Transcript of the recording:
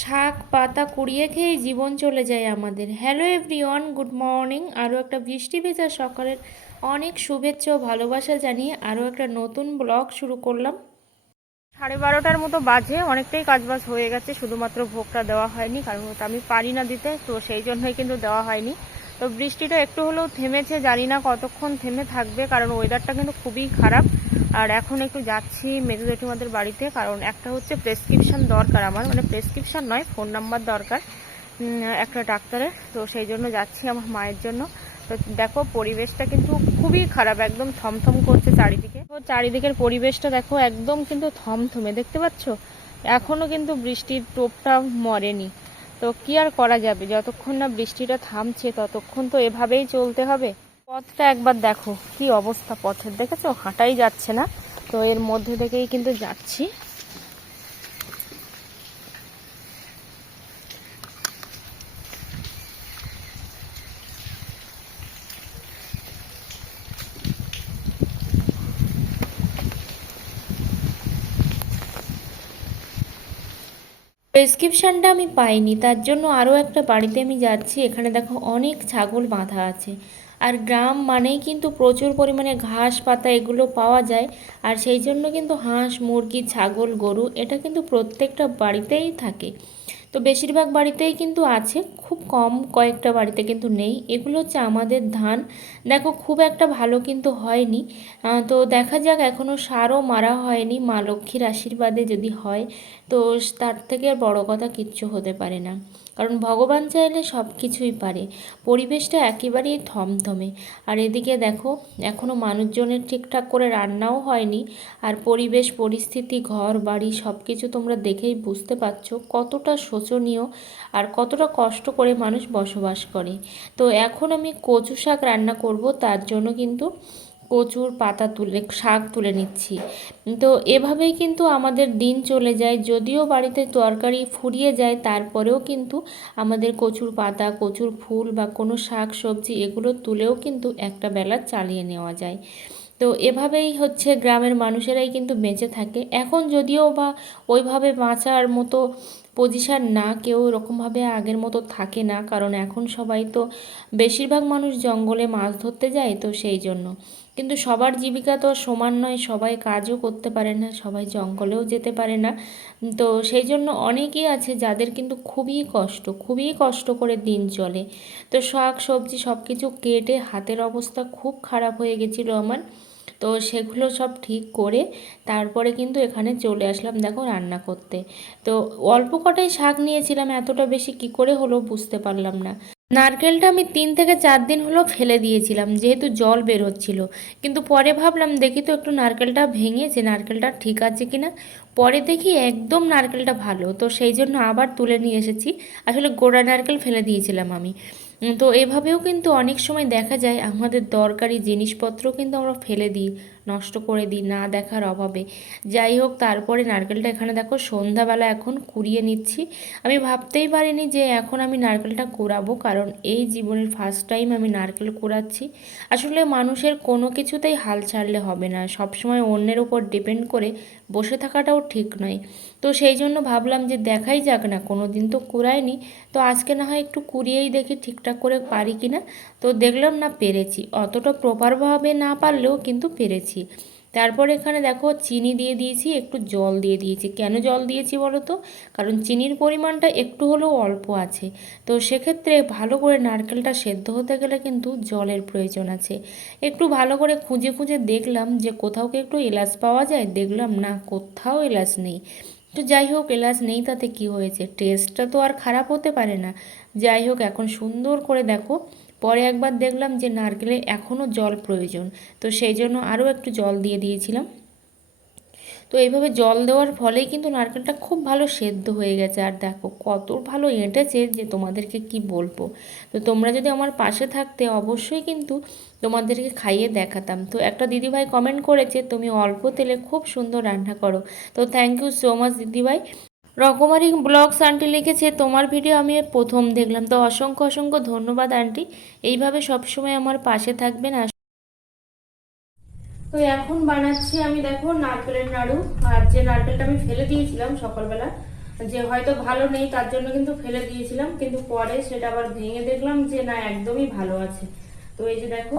শাক, পাতা কুড়িয়ে খেয়েই জীবন চলে যায় আমাদের। হ্যালো এভরিওয়ান গুড মর্নিং আরও একটা বৃষ্টি ভেজা সকালের অনেক শুভেচ্ছা ও ভালোবাসা জানিয়ে আরও একটা নতুন ব্লগ শুরু করলাম। সাড়ে বারোটার মতো বাজে, অনেকটাই কাজবাজ হয়ে গেছে, শুধুমাত্র ভোগটা দেওয়া হয়নি, কারণ আমি পারি না দিতে, তো সেই জন্যই কিন্তু দেওয়া হয়নি। তো বৃষ্টিটা একটু হলেও থেমেছে, জানি না কতক্ষণ থেমে থাকবে, কারণ ওয়েদারটা কিন্তু খুবই খারাপ। আর এখন একটু যাচ্ছি মেজু জেঠিমাদের বাড়িতে, কারণ একটা হচ্ছে প্রেসক্রিপশন দরকার আমার। মানে প্রেসক্রিপশন নয় ফোন নাম্বার দরকার একটা ডাক্তারের। তো সেই জন্য যাচ্ছি আমার মায়ের জন্য। তো দেখো, পরিবেশটা কিন্তু খুবই খারাপ, একদম থমথম করছে চারিদিকে। তো চারিদিকের পরিবেশটা দেখো, একদম কিন্তু থমথমে, দেখতে পাচ্ছ? এখনও কিন্তু বৃষ্টির টোপটা মরেনি। তো কি আর করা যাবে? যতক্ষণ না বৃষ্টিটা থামছে, ততক্ষণ তো এভাবেই চলতে হবে। পথটা একবার দেখো, কি অবস্থা পথের। দেখেছ? হাঁটাই যাচ্ছে না। তো এর মধ্যে থেকেই কিন্তু যাচ্ছি। প্রেসক্রিপশানটা আমি পাইনি, তার জন্য আরও একটা বাড়িতে আমি যাচ্ছি। এখানে দেখো অনেক ছাগল বাঁধা আছে। আর গ্রাম মানেই কিন্তু প্রচুর পরিমাণে ঘাস পাতা এগুলো পাওয়া যায়। আর সেই জন্য কিন্তু হাঁস, মুরগি, ছাগল, গরু এটা কিন্তু প্রত্যেকটা বাড়িতেই থাকে। তো বেশিরভাগ বাড়িতেই কিন্তু আছে। খুব কম কয়েকটা বাড়িতে কিন্তু নেই। এগুলো হচ্ছে আমাদের ধান। দেখো, খুব একটা ভালো কিন্তু হয়নি। তো দেখা যাক এখনও সারও মারা হয়নি। মা লক্ষ্মীর আশীর্বাদে যদি হয়, তো তার থেকে আর বড় কথা কিচ্ছু হতে পারে না। কারণ ভগবান চাইলে সব কিছুই পারে। পরিবেশটা একেবারেই থমথমে। আর এদিকে দেখো এখনও মানুষজনের ঠিকঠাক করে রান্নাও হয়নি। আর পরিবেশ, পরিস্থিতি, ঘর, বাড়ি সব কিছু তোমরা দেখেই বুঝতে পারছ কতটা শোচনীয় আর কতটা কষ্ট করে মানুষ বসবাস করে। তো এখন আমি কচু শাক রান্না করব, তার জন্য কিন্তু কচুর পাতা তুলে, শাক তুলে নিচ্ছি। তো এভাবেই কিন্তু আমাদের দিন চলে যায়, যদিও বাড়িতে তরকারি ফুরিয়ে যায়, তারপরেও কিন্তু আমাদের কচুর পাতা, কচুর ফুল বা কোনো শাক সবজি এগুলো তুলেও কিন্তু একটা বেলা চালিয়ে নেওয়া যায়। তো এভাবেই হচ্ছে গ্রামের মানুষেরাই কিন্তু বেঁচে থাকে। এখন যদিও বা ওইভাবে বাঁচার মতো পজিশান না, কেউ এরকমভাবে আগের মতো থাকে না, কারণ এখন সবাই তো বেশিরভাগ মানুষ জঙ্গলে মাছ ধরতে যায় তো সেই জন্য। কিন্তু সবার জীবিকা তো সমান নয়, সবাই কাজও করতে পারে না, সবাই জঙ্গলেও যেতে পারে না। তো সেই জন্য অনেকেই আছে যাদের কিন্তু খুবই কষ্ট খুবই কষ্ট করে দিন চলে। তো শাক, সবজি সব কিছু কেটে হাতের অবস্থা খুব খারাপ হয়ে গেছিল আমার। তো সেগুলো সব ঠিক করে তারপরে কিন্তু এখানে চলে আসলাম দেখো রান্না করতে। তো অল্প কটাই শাক নিয়েছিলাম, এতটা বেশি কি করে হলো বুঝতে পারলাম না। নারকেলটা আমি তিন থেকে চার দিন হলো ফেলে দিয়েছিলাম, যেহেতু জল বেরোচ্ছিল। কিন্তু পরে ভাবলাম দেখি তো একটু নারকেলটা ভেঙেছে নারকেলটা ঠিক আছে কি না পরে দেখি একদম নারকেলটা ভালো, তো সেই জন্য আবার তুলে নিয়ে এসেছি। আসলে গোড়া নারকেল ফেলে দিয়েছিলাম আমি। তো এভাবেও কিন্তু অনেক সময় দেখা যায় আমাদের দরকারি জিনিসপত্র কিন্তু আমরা ফেলে দিই, নষ্ট করে দিই না দেখার অভাবে। যাই হোক, তারপরে নারকেলটা এখানে দেখো সন্ধ্যাবেলা এখন কুড়িয়ে নিচ্ছি। আমি ভাবতেই পারিনি যে এখন আমি নারকেলটা কুড়াবো, কারণ এই জীবনের ফার্স্ট টাইম আমি নারকেল কুড়াচ্ছি। আসলে মানুষের কোনো কিছুতেই হাল ছাড়লে হবে না, সবসময় অন্যের উপর ডিপেন্ড করে বসে থাকাটাও ঠিক নয়। তো সেই জন্য ভাবলাম যে দেখাই যাক না কোনো দিন তো কুড়াইনি। তো আজকে না হয় একটু কুড়িয়েই দেখি ঠিকঠাক করে পারি কি না? তো দেখলাম না, পেরেছি। অতটা প্রপারভাবে না পারলেও কিন্তু পেরেছি। তারপর এখানে দেখো, চিনি দিয়ে দিয়েছি, একটু জল দিয়ে দিয়েছি। কেন জল দিয়েছি বলো তো? কারণ চিনির পরিমাণটা একটু হলেও অল্প আছে। তো সেক্ষেত্রে ভালো করে নারকেলটা সেদ্ধ হতে গেলে কিন্তু জলের প্রয়োজন আছে। একটু ভালো করে খুঁজে খুঁজে দেখলাম যে কোথাও কি একটু এলাচ পাওয়া যায়? দেখলাম না, কোথাও এলাচ নেই। তো যাই হোক, এলাচ নেই তাতে কি হয়েছে? টেস্টটা তো আর খারাপ হতে পারে না। যাই হোক, এখন সুন্দর করে দেখো। পরে একবার দেখলাম যে নারকেলে এখনও জল প্রয়োজন। তো সেই জন্য আরও একটু জল দিয়ে দিয়েছিলাম। তো এইভাবে জল দেওয়ার ফলেই কিন্তু নারকেলটা খুব ভালো সেদ্ধ হয়ে গেছে। আর দেখো, কত ভালো এঁটেছে যে তোমাদেরকে কি বলব? তো তোমরা যদি আমার পাশে থাকতে, অবশ্যই কিন্তু তোমাদেরকে খাইয়ে দেখাতাম। তো একটা দিদিভাই কমেন্ট করেছে, তুমি অল্প তেলে খুব সুন্দর রান্না করো। তো থ্যাংক ইউ সো মাচ দিদিভাই। রকমারি ব্লগস আন্টি লিখেছে, তোমার ভিডিও আমি প্রথম দেখলাম। তো অসংখ্য অসংখ্য ধন্যবাদ আন্টি এইভাবে সবসময় আমার পাশে থাকবেন। তো এখন বানাচ্ছি আমি দেখো নারকেলের নাড়ু। আর যে নারকেলটা আমি ফেলে দিয়েছিলাম সকালবেলা, যে হয়তো ভালো নেই তার জন্য কিন্তু ফেলে দিয়েছিলাম, কিন্তু পরে সেটা আবার ভেঙে দেখলাম যে না, একদমই ভালো আছে। তো এই যে দেখো